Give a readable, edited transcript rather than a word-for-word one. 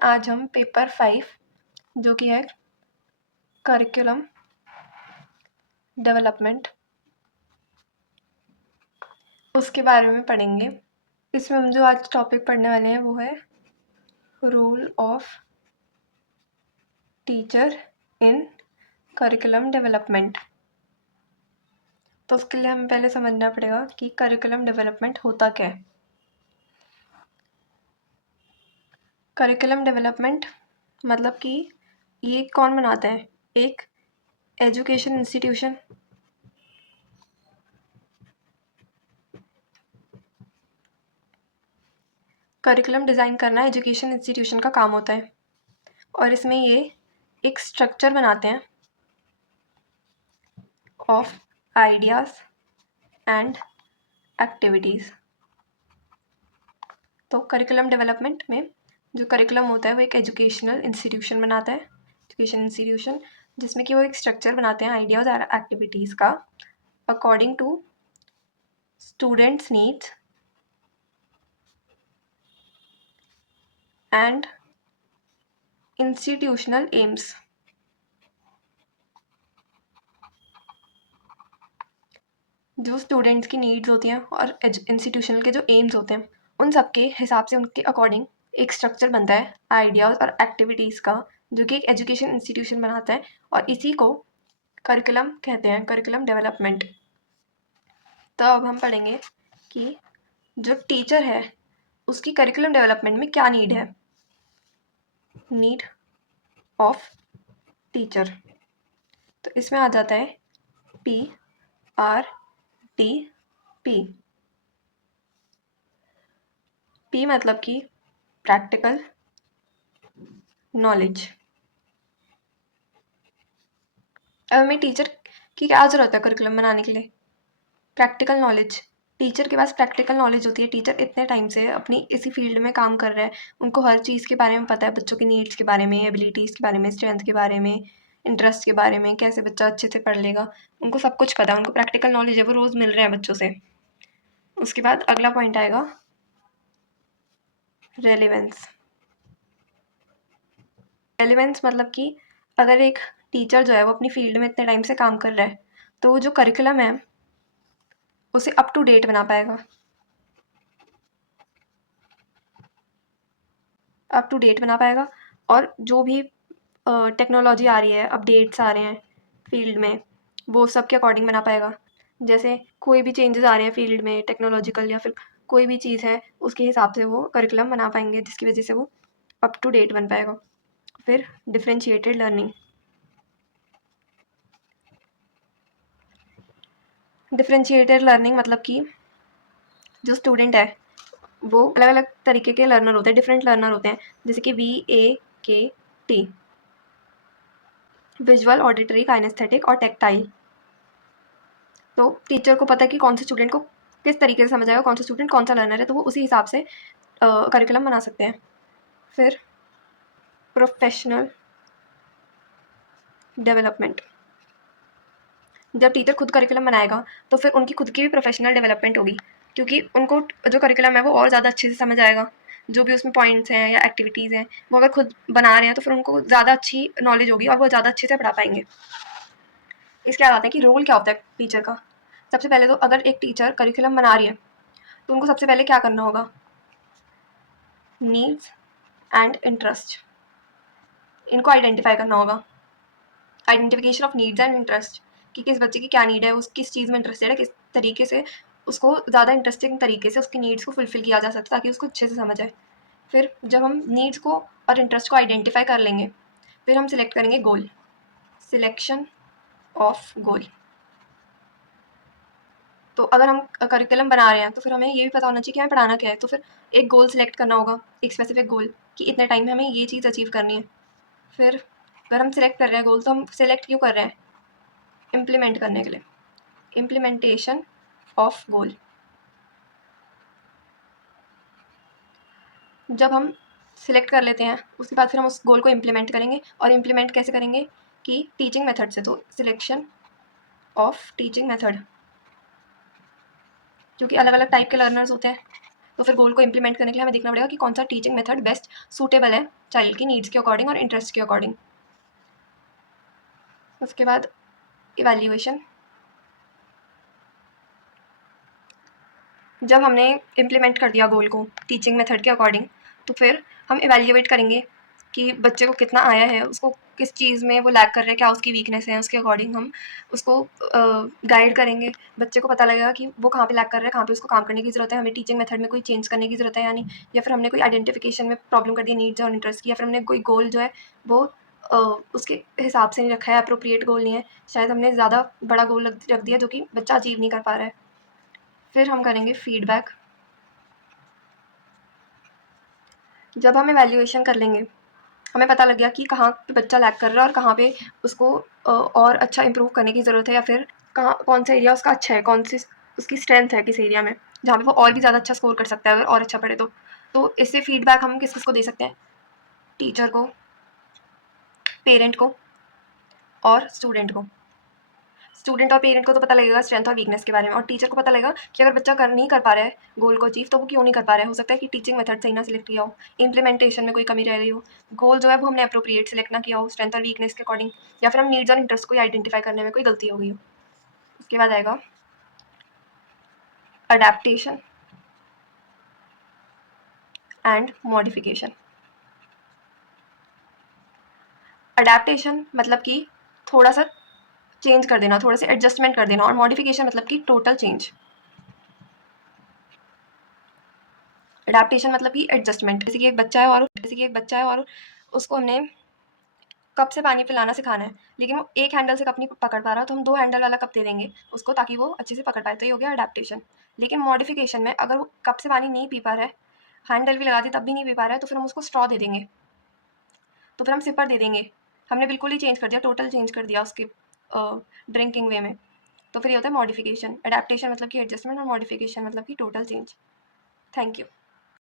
आज हम पेपर 5 जो कि है करिकुलम डेवलपमेंट उसके बारे में पढ़ेंगे। इसमें हम जो आज टॉपिक पढ़ने वाले हैं वो है role of teacher in curriculum development. तो उसके लिए हमें पहले समझना पड़ेगा कि करिकुलम डेवलपमेंट होता क्या है। करिकुलम डेवलपमेंट मतलब कि ये कौन बनाता है? एक एजुकेशन इंस्टीट्यूशन करिकुलम डिज़ाइन करना एजुकेशन इंस्टीट्यूशन का काम होता है और इसमें ये एक स्ट्रक्चर बनाते हैं ऑफ आइडियाज़ एंड एक्टिविटीज़। तो करिकुलम डेवलपमेंट में जो करिकुलम होता है वो एक एजुकेशनल इंस्टीट्यूशन बनाता है, एजुकेशन इंस्टीट्यूशन, जिसमें कि वो एक स्ट्रक्चर बनाते हैं आइडियाज़ और एक्टिविटीज़ का according to students needs and institutional aims. जो स्टूडेंट्स की नीड्स होती हैं और इंस्टीट्यूशनल के जो एम्स होते हैं उन सब के हिसाब से उनके अकॉर्डिंग एक स्ट्रक्चर बनता है आइडियाज़ और एक्टिविटीज़ का, जो कि एक एजुकेशन इंस्टीट्यूशन बनाता है और इसी को करिकुलम कहते हैं, करिकुलम डेवलपमेंट। तो अब हम पढ़ेंगे कि जो टीचर है उसकी करिकुलम डेवलपमेंट में क्या नीड है। नीड ऑफ टीचर, तो इसमें आ जाता है PRTP। P मतलब कि प्रैक्टिकल नॉलेज। अब हमें टीचर की क्या ज़रूरत है करिकुलम बनाने के लिए? Practical knowledge. टीचर के पास प्रैक्टिकल नॉलेज होती है। टीचर इतने टाइम से अपनी इसी फील्ड में काम कर रहा है, उनको हर चीज़ के बारे में पता है, बच्चों की नीड्स के बारे में, एबिलिटीज़ के बारे में, स्ट्रेंथ के बारे में, इंटरेस्ट के बारे में, कैसे बच्चा अच्छे से पढ़ लेगा, उनको सब कुछ पता है, उनको प्रैक्टिकल नॉलेज है, वो रोज़ मिल रहे हैं बच्चों से। उसके बाद अगला पॉइंट आएगा रेलिवेंस। रेलिवेंस मतलब कि अगर एक टीचर जो है वो अपनी फील्ड में इतने टाइम से काम कर रहा है तो वो जो करिकुलम है उसे अप टू डेट बना पाएगा, अप टू डेट बना पाएगा। और जो भी टेक्नोलॉजी आ रही है, अपडेट्स आ रहे हैं फील्ड में, वो सब के अकॉर्डिंग बना पाएगा। जैसे कोई भी चेंजेस आ रहे हैं फील्ड में टेक्नोलॉजिकल या फिर कोई भी चीज़ है, उसके हिसाब से वो करिकुलम बना पाएंगे, जिसकी वजह से वो अप टू डेट बन पाएगा। फिर डिफरेंशिएटेड लर्निंग। डिफरेंशिएटेड लर्निंग मतलब कि जो स्टूडेंट है वो अलग अलग तरीके के लर्नर होते हैं, डिफरेंट लर्नर होते हैं, जैसे कि VAKT, विजुअल, ऑडिटरी, काइनेस्थेटिक और टेक्टाइल। तो टीचर को पता है कि कौन से स्टूडेंट को किस तरीके से समझ आएगा, कौन सा स्टूडेंट कौन सा लर्नर है, तो वो उसी हिसाब से करिकुलम बना सकते हैं। फिर प्रोफेशनल डेवलपमेंट। जब टीचर खुद करिकुलम बनाएगा तो फिर उनकी खुद की भी प्रोफेशनल डेवलपमेंट होगी, क्योंकि उनको जो करिकुलम है वो और ज़्यादा अच्छे से समझ आएगा। जो भी उसमें पॉइंट्स हैं या एक्टिविटीज़ हैं वो अगर खुद बना रहे हैं तो फिर उनको ज़्यादा अच्छी नॉलेज होगी और वो ज़्यादा अच्छे से पढ़ा पाएंगे। इसके बाद आते हैं कि रोल क्या होता है टीचर का। सबसे पहले तो अगर एक टीचर करिकुलम बना रही है तो उनको सबसे पहले क्या करना होगा? नीड्स एंड इंटरेस्ट, इनको आइडेंटिफाई करना होगा। Identification of needs and interest, कि किस बच्चे की क्या नीड है, उस किस चीज़ में इंटरेस्टेड है, किस तरीके से उसको ज़्यादा इंटरेस्टिंग तरीके से उसकी नीड्स को फुलफिल किया जा सकता है ताकि उसको अच्छे से समझ आए। फिर जब हम नीड्स को और इंटरेस्ट को आइडेंटिफाई कर लेंगे फिर हम सिलेक्ट करेंगे गोल, सिलेक्शन ऑफ गोल। तो अगर हम करिकुलम बना रहे हैं तो फिर हमें ये भी पता होना चाहिए कि हमें पढ़ाना क्या है, तो फिर एक गोल सिलेक्ट करना होगा, एक स्पेसिफिक गोल, कि इतने टाइम में हमें ये चीज़ अचीव करनी है। फिर अगर हम सिलेक्ट कर रहे हैं गोल तो हम सिलेक्ट क्यों कर रहे हैं? इम्प्लीमेंट करने के लिए, इम्प्लीमेंटेशन ऑफ गोल। जब हम सिलेक्ट कर लेते हैं उसके बाद फिर हम उस गोल को इम्प्लीमेंट करेंगे, और इम्प्लीमेंट कैसे करेंगे? कि टीचिंग मेथड से। तो सिलेक्शन ऑफ टीचिंग मेथड, क्योंकि अलग अलग टाइप के लर्नर्स होते हैं तो फिर गोल को इम्प्लीमेंट करने के लिए हमें देखना पड़ेगा कि कौन सा टीचिंग मेथड बेस्ट सूटेबल है चाइल्ड की नीड्स के अकॉर्डिंग और इंटरेस्ट के अकॉर्डिंग। उसके बाद इवैल्यूएशन। जब हमने इम्प्लीमेंट कर दिया गोल को टीचिंग मेथड के अकॉर्डिंग, तो फिर हम इवैल्यूएट करेंगे कि बच्चे को कितना आया है, उसको किस चीज़ में वो लैग कर रहा है, क्या उसकी वीकनेस है, उसके अकॉर्डिंग हम उसको गाइड करेंगे। बच्चे को पता लगेगा कि वो कहाँ पे लैग कर रहा है, कहाँ पे उसको काम करने की ज़रूरत है, हमें टीचिंग मेथड में कोई चेंज करने की ज़रूरत है या नहीं, या फिर हमने कोई आइडेंटिफिकेशन में प्रॉब्लम कर दी नीड्स और इंटरेस्ट की, या फिर हमने कोई गोल जो है वो उसके हिसाब से नहीं रखा है, अप्रोप्रिएट गोल नहीं है, शायद हमने ज़्यादा बड़ा गोल रख दिया जो कि बच्चा अचीव नहीं कर पा रहा है। फिर हम करेंगे फीडबैक। जब हम इवैल्यूएशन कर लेंगे, हमें पता लग गया कि कहाँ पे बच्चा लैग कर रहा है और कहाँ पे उसको और अच्छा इम्प्रूव करने की ज़रूरत है, या फिर कौन सा एरिया उसका अच्छा है, कौन सी उसकी स्ट्रेंथ है किस एरिया में, जहाँ पे वो और भी ज़्यादा अच्छा स्कोर कर सकता है अगर और अच्छा पढ़े तो इससे फीडबैक हम किस को दे सकते हैं, टीचर को, पेरेंट को और स्टूडेंट को। स्टूडेंट और पेरेंट को तो पता लगेगा स्ट्रेंथ और वीकनेस के बारे में, और टीचर को पता लगेगा कि अगर बच्चा नहीं कर पा रहा है गोल को अचीव, तो वो क्यों नहीं कर पा रहा है। हो सकता है कि टीचिंग मेथड सही ना सिलेक्ट किया हो, इम्प्लीमेंटेशन में कोई कमी रह गई हो, गोल जो है वो हमने अप्रोप्रिएट सिलेक्ट ना किया हो स्ट्रेंथ और वीकनेस के अकॉर्डिंग, या फिर हम नीड्स और इंटरेस्ट को आइडेंटिफाई करने में कोई गलती हो गई हो। उसके बाद आएगा अडेप्टेशन एंड मॉडिफिकेशन। अडेप्टेशन मतलब कि थोड़ा सा चेंज कर देना, थोड़ा सा एडजस्टमेंट कर देना, और मॉडिफिकेशन मतलब कि टोटल चेंज। अडेप्टेशन मतलब कि एडजस्टमेंट। जैसे कि एक बच्चा है और उसको हमने कप से पानी पिलाना सिखाना है, लेकिन वो एक हैंडल से कप नहीं पकड़ पा रहा, तो हम 2 हैंडल वाला कप दे देंगे उसको ताकि वो अच्छे से पकड़ पाए, तो ये हो गया अडेप्टेशन। लेकिन मॉडिफिकेशन में अगर वो कप से पानी नहीं पी पा रहा है, हैंडल भी लगा दिए तब भी नहीं पी पा रहा है, तो फिर हम उसको स्ट्रॉ दे देंगे, तो फिर हम सिपर दे देंगे। हमने बिल्कुल ही चेंज कर दिया, टोटल चेंज कर दिया उसके ड्रिंकिंग वे में। तो फिर ये होता है मॉडिफिकेशन। अडेप्टेशन मतलब कि एडजस्टमेंट और मॉडिफिकेशन मतलब कि टोटल चेंज। Thank you.